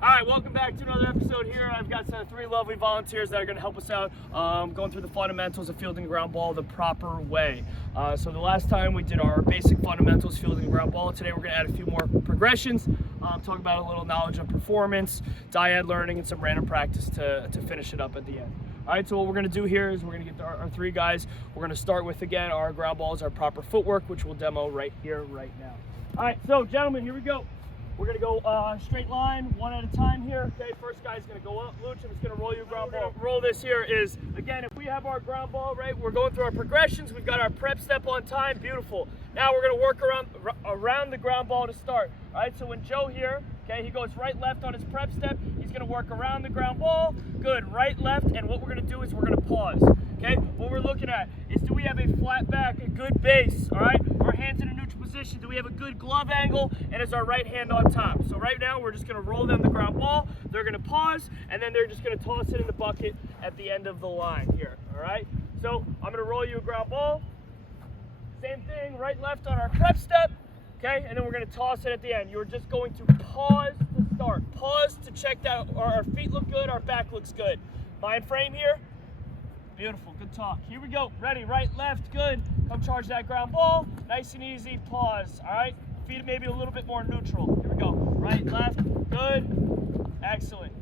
All right, welcome back to another episode here. I've got three lovely volunteers that are going to help us out going through the fundamentals of fielding the ground ball the proper way. So the last time we did our basic fundamentals fielding the ground ball. Today we're going to add a few more progressions, talk about a little knowledge of performance, dyad learning, and some random practice to finish it up at the end. All right, so what we're going to do here is we're going to get our three guys. We're going to start with, again, our ground balls, our proper footwork, which we'll demo right here, right now. All right, so gentlemen, here we go. We're going to go straight line, one at a time here. Okay, first guy's going to go up. Luch, I'm just going to roll you a ground ball. Roll this here is, again, if we have our ground ball, right, we're going through our progressions. We've got our prep step on time. Beautiful. Now we're going to work around the ground ball to start. All right, so when Joe here, okay, he goes right, left on his prep step. He's going to work around the ground ball. Good, right, left. And what we're going to do is we're going to pause. Okay, what we're looking at is, do we have a flat back, a good base, all right? Our hands in a neutral position. Do we have a good glove angle? And is our right hand on top? So right now, we're just gonna roll them the ground ball. They're gonna pause, and then they're just gonna toss it in the bucket at the end of the line here, all right? So I'm gonna roll you a ground ball. Same thing, right, left on our prep step, okay? And then we're gonna toss it at the end. You're just going to pause to start. Pause to check that our feet look good, our back looks good. Mind frame here. Beautiful, good talk. Here we go. Ready, right, left, good. Come charge that ground ball. Nice and easy, pause, all right? Feet maybe a little bit more neutral. Here we go. Right, left, good. Excellent.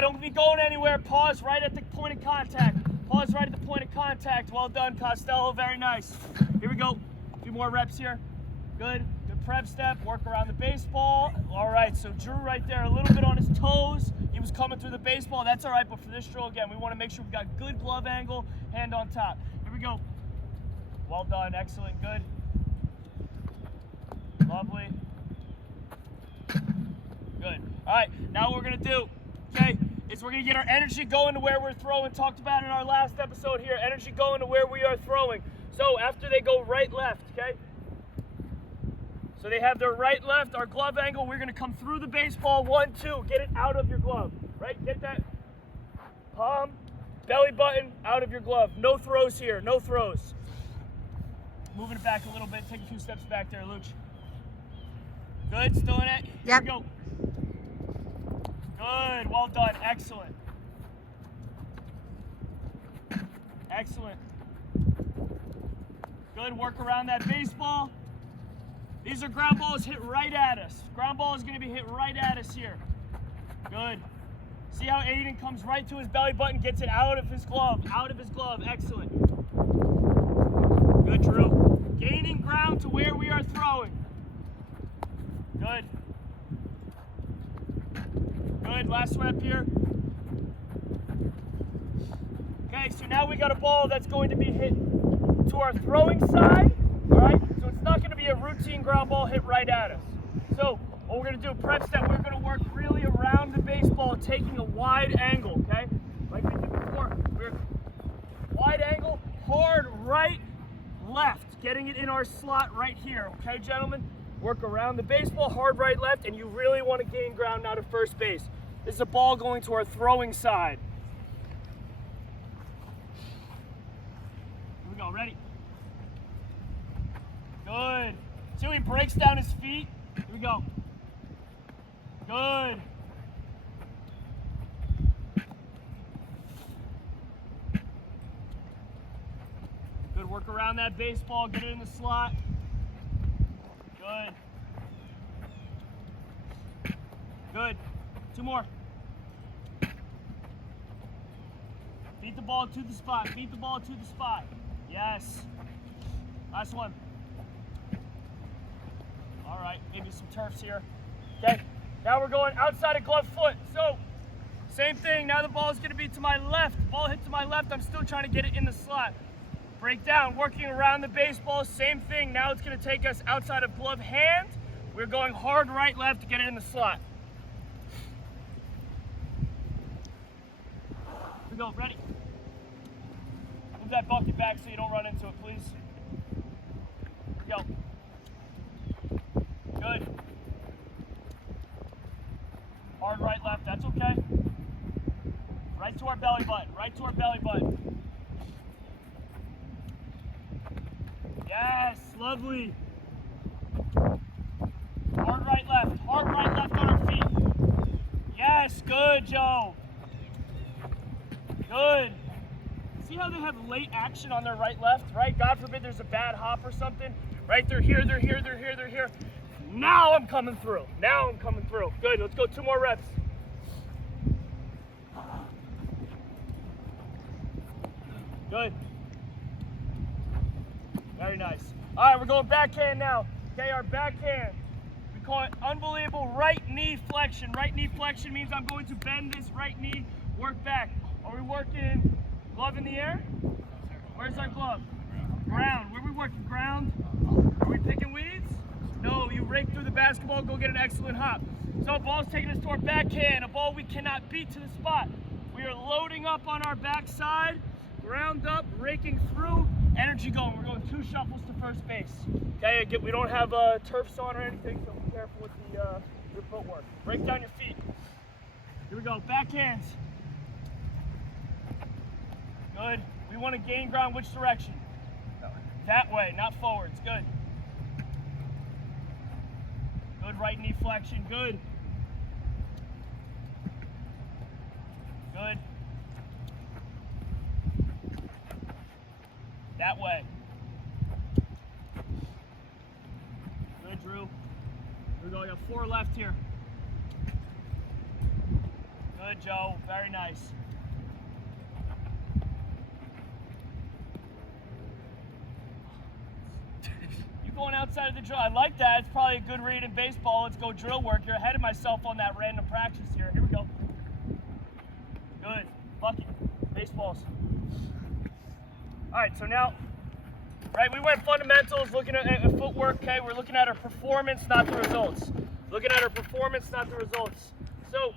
Don't be going anywhere. Pause right at the point of contact. Pause right at the point of contact. Well done, Costello, very nice. Here we go. A few more reps here. Good. Good prep step, work around the baseball. All right, so Drew right there, a little bit on his toes. He was coming through the baseball. That's all right, but for this drill, again, we want to make sure we've got good glove angle, hand on top. Here we go. Well done, excellent, good. Lovely. Good. All right, now what we're going to do, okay, is we're going to get our energy going to where we're throwing. Talked about in our last episode here, energy going to where we are throwing. So after they go right, left, okay? So they have their right, left, our glove angle. We're going to come through the baseball, 1, 2. Get it out of your glove, right? Get that palm, belly button out of your glove. No throws here, no throws. Moving it back a little bit. Take a few steps back there, Luch. Good, still in it? Yep. Here we go. Good, well done, excellent. Excellent. Good, work around that baseball. These are ground balls hit right at us. Ground ball is going to be hit right at us here. Good. See how Aiden comes right to his belly button, gets it out of his glove. Out of his glove. Excellent. Good, Drew. Gaining ground to where we are throwing. Good. Good. Last rep here. Okay, so now we got a ball that's going to be hit to our throwing side. All right, so it's not going to be a routine ground ball hit right at us. So what we're going to do, prep step, we're going to work really around the baseball, taking a wide angle, okay? Like we did before. We're wide angle, hard right, left, getting it in our slot right here, okay, gentlemen? Work around the baseball, hard right, left, and you really want to gain ground now to first base. This is a ball going to our throwing side. Here we go, ready? Good. See how he breaks down his feet? Here we go. Good. Good work around that baseball. Get it in the slot. Good. Good. 2 more. Beat the ball to the spot. Beat the ball to the spot. Yes. Last one. All right, maybe some turfs here. Okay, now we're going outside of glove foot. So, same thing, now the ball is gonna be to my left. Ball hit to my left, I'm still trying to get it in the slot. Break down, working around the baseball, same thing. Now it's gonna take us outside of glove hand. We're going hard right, left to get it in the slot. Here we go, ready? Move that bucket back so you don't run into it, please. Here we go. Good. Hard right, left, that's okay. Right to our belly button, right to our belly button. Yes, lovely. Good, Joe. Good. See how they have late action on their right, left, right? God forbid there's a bad hop or something. Right, they're here, they're here, they're here, they're here. Now I'm coming through. Now I'm coming through. Good, let's go 2 more reps. Good. Very nice. All right, we're going backhand now. Okay, our backhand. We call it unbelievable right knee flexion. Right knee flexion means I'm going to bend this right knee, work back. Are we working glove in the air? Where's our glove? Ground. Where are we working? Ground? Are we picking weeds? No, you rake through the basketball, go get an excellent hop. So ball's taking us to our backhand, a ball we cannot beat to the spot. We are loading up on our backside, ground up, raking through, energy going. We're going 2 shuffles to first base. Okay, we don't have turfs on or anything, so be careful with your footwork. Break down your feet. Here we go, backhands. Good. We want to gain ground which direction? That way, not forwards. Good. Good right knee flexion. Good. Good. That way. Good, Drew. Here we go. We got 4 left here. Good, Joe. Very nice. Going outside of the drill. I like that. It's probably a good read in baseball. Let's go drill work. You're ahead of myself on that random practice here. Here we go. Good. Bucky. Baseballs. All right, so now, right, we went fundamentals, looking at footwork, okay? We're looking at our performance, not the results. Looking at our performance, not the results. So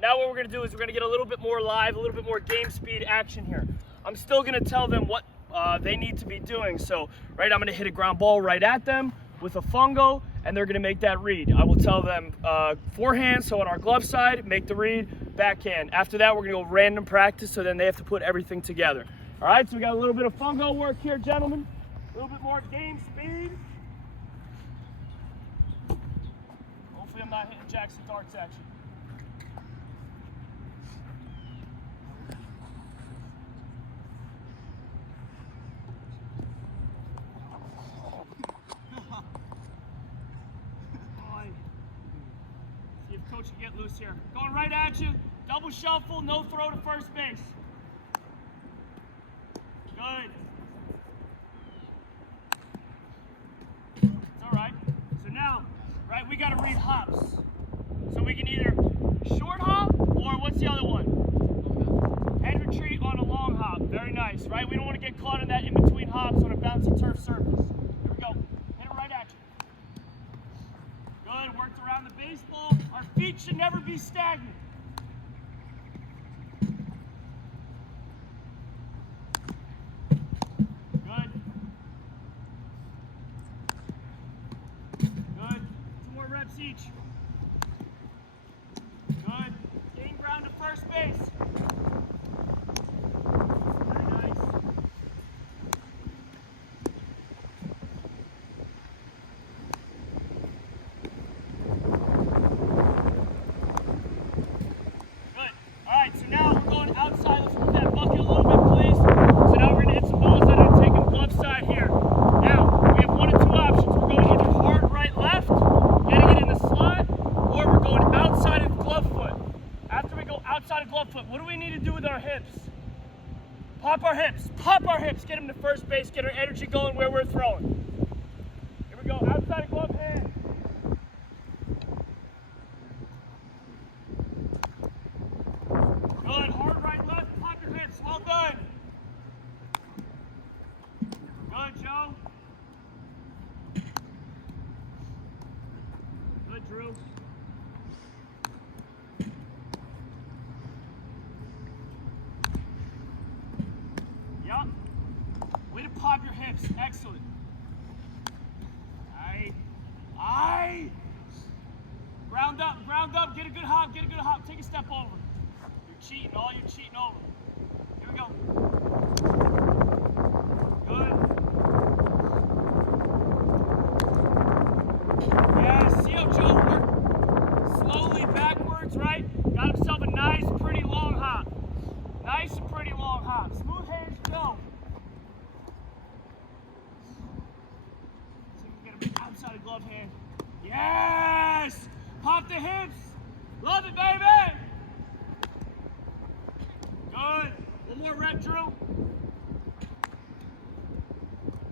now what we're going to do is we're going to get a little bit more live, a little bit more game speed action here. I'm still going to tell them what they need to be doing. So, right, I'm going to hit a ground ball right at them with a fungo, and they're going to make that read. I will tell them forehand, so on our glove side, make the read, backhand. After that, we're going to go random practice, so then they have to put everything together. All right, so we got a little bit of fungo work here, gentlemen. A little bit more game speed. Hopefully I'm not hitting Jackson darts at you. Coach can get loose here. Going right at you. Double shuffle, no throw to first base. Good. It's all right. So now, right, we got to read hops. So we can either short hop or what's the other one? Head retreat on a long hop. Very nice, right? We don't want to get caught in that in-between hops on a bouncy turf surface. Here we go. Hit it right at you. Good, worked around the baseball. Our feet should never be stagnant. Good. Good. 2 more reps each. Good. Gain ground to first base. Very nice. Pop our hips, get them to first base, get our energy going where we're throwing. Here we go, outside of glove hand. Good, hard right, left, pop your hips, well done. Good, Joe. Good, Drew. Yep. Way to pop your hips. Excellent. Aye. Ground up, get a good hop, take a step over. You're cheating, you're cheating over. Here we go. Good. Yeah, see how Joe worked slowly backwards, right? Got himself a nice, pretty long hop. Nice and pretty long hop. Smooth hands, go. See if we can get him outside of glove hand. Yes! Pop the hips. Love it, baby. Good. One more rep, Drew.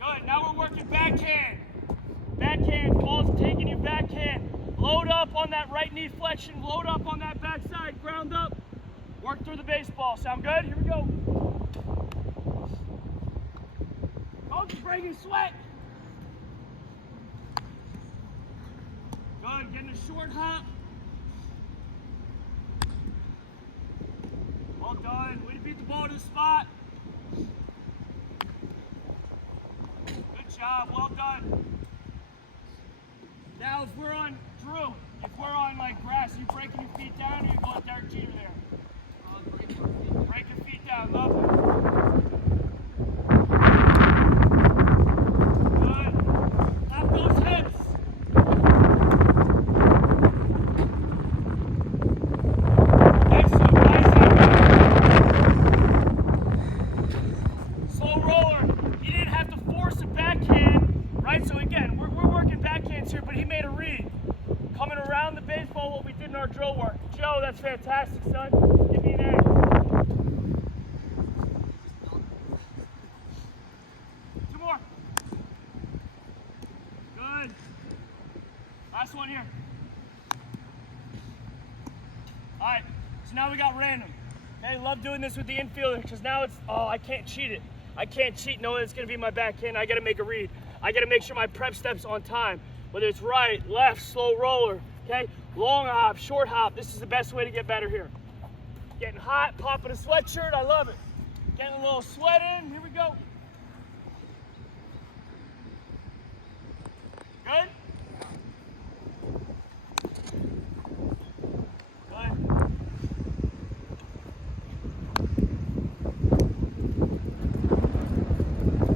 Good. Now we're working backhand. Backhand. Ball's taking you backhand. Load up on that right knee flexion. Load up on that backside. Ground up. Work through the baseball. Sound good? Here we go. Coach is breaking sweat. Good. Getting a short hop. Well done. Way to beat the ball to the spot. Good job. Well done. Now, if we're on Drew, if we're on like grass, are you breaking your feet down or you go like Derek Jeter there? Break your feet down. Love it. Good. Pop those hips. Excellent. Nice out. Slow roller. He didn't have to force a backhand, right? So again, we're working backhands here, but he made a read. Coming around the baseball, what we did in our drill work. Joe, that's fantastic, son. Give me an A. Two more. Good. Last one here. All right, so now we got random. Okay, love doing this with the infielder because now it's, oh, I can't cheat it. I can't cheat knowing it's going to be my backhand. I got to make a read. I got to make sure my prep step's on time. Whether it's right, left, slow roller, okay? Long hop, short hop. This is the best way to get better here. Getting hot, popping a sweatshirt. I love it. Getting a little sweat in. Here we go. Good? Good.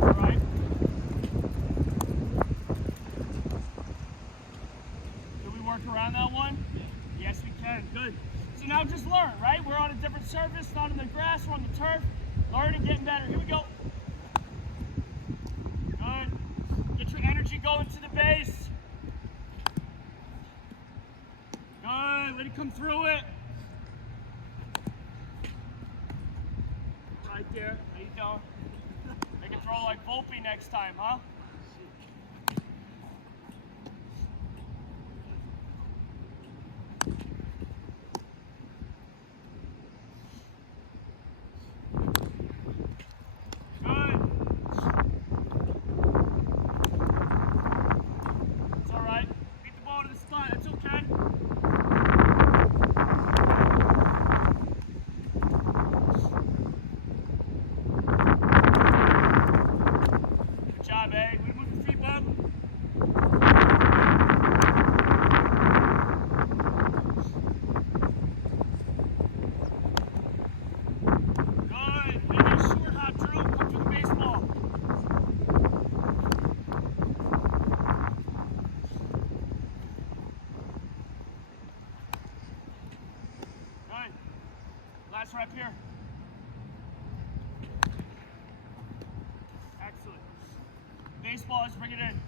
All right. Can we work around that one? Yes, we can. Good. So now just learn, right? We're on a different surface, not on the grass, we're on the turf. Learn and getting better. Here we go. Good. Get your energy going to the base. Good. Let it come through it. Right there. How you doing? Make a throw like Volpe next time, huh? Last rep here. Excellent. Baseball, let's bring it in.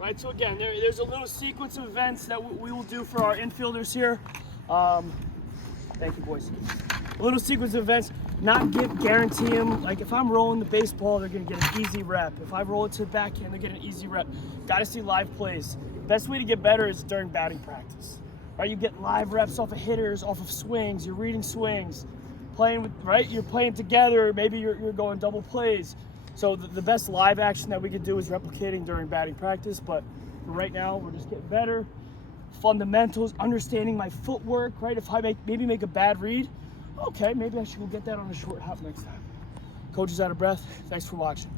Right, so again, there's a little sequence of events that we will do for our infielders here. Thank you, boys. A little sequence of events, not guarantee them. Like if I'm rolling the baseball, they're gonna get an easy rep. If I roll it to the backhand, they get an easy rep. Gotta see live plays. Best way to get better is during batting practice. Right, you get live reps off of hitters, off of swings. You're reading swings, playing with, right? You're playing together. Maybe you're going double plays. So the best live action that we could do is replicating during batting practice. But for right now, we're just getting better. Fundamentals, understanding my footwork. Right, if I maybe make a bad read, okay, maybe I should go get that on a short hop next time. Coach is out of breath. Thanks for watching.